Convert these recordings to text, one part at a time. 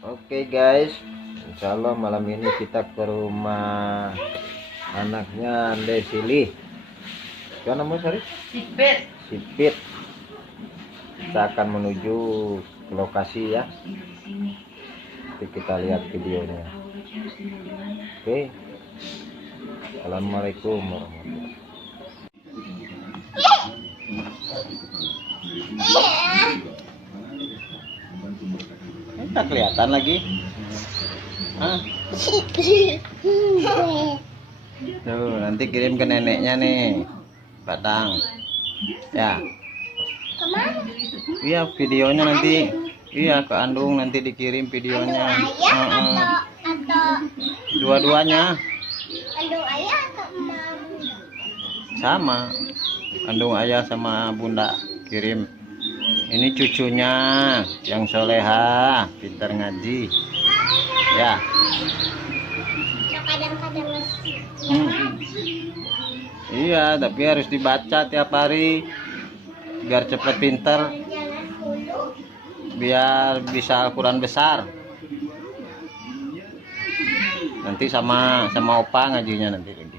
Oke guys, insya Allah malam ini kita ke rumah anaknya Ande Silih. Siapa namanya Sari? Sipit. Kita akan menuju ke lokasi ya. Nanti kita lihat videonya. Oke. Assalamualaikum warahmatullahi wabarakatuh. Tak kelihatan lagi. Tuh, nanti kirim ke neneknya nih, Batang. Ya. Kemana? Iya, videonya nanti. Iya, ke Andung nanti dikirim videonya. Atau Dua-duanya kandung ayah atau emak? sama. Andung ayah sama bunda kirim. Ini cucunya yang soleha, pintar ngaji. Ya. Kadang-kadang Iya, tapi harus dibaca tiap hari biar cepat pintar, jalan dulu. biar bisa Al-Quran besar. Nanti sama opa ngajinya nanti lagi.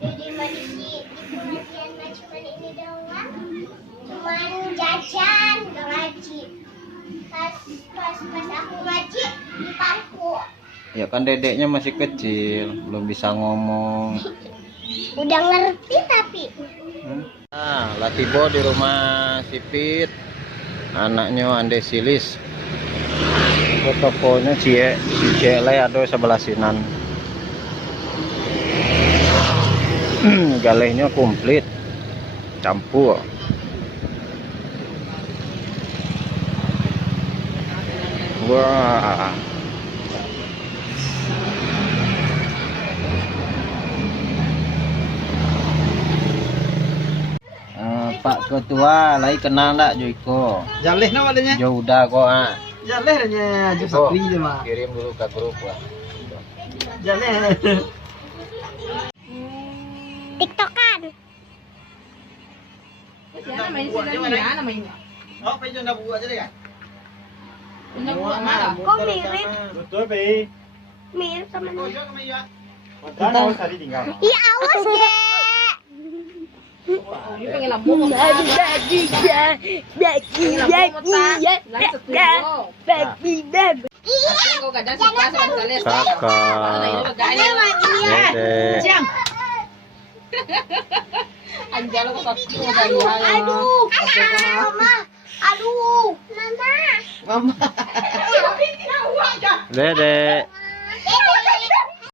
Jadi di pengajian cuma ini doang. Cuman jajan gak ngaji. Pas aku ngaji di pangku. Ya kan dedeknya masih kecil, belum bisa ngomong. Udah ngerti tapi. Nah, Latibo di rumah Sipit, anaknya Ande Silis. Itu tokonya si Cele ada sebelah sinan. Galehnya komplit, campur. Wah. Pak Ketua, lagi kenal enggak Joiko? Jaleh nama adanya. Ya udah kok, Jaleh hanya Jusapri je mah. kirim dulu ke grup lah. Jaleh. TikTokan. Oh, pengen nak buat je kan? Kok mirip? Betul, Pi. Mirip sama Oh, jangan kemana ya? Mana tadi tinggal? Iya awas ya. Dede.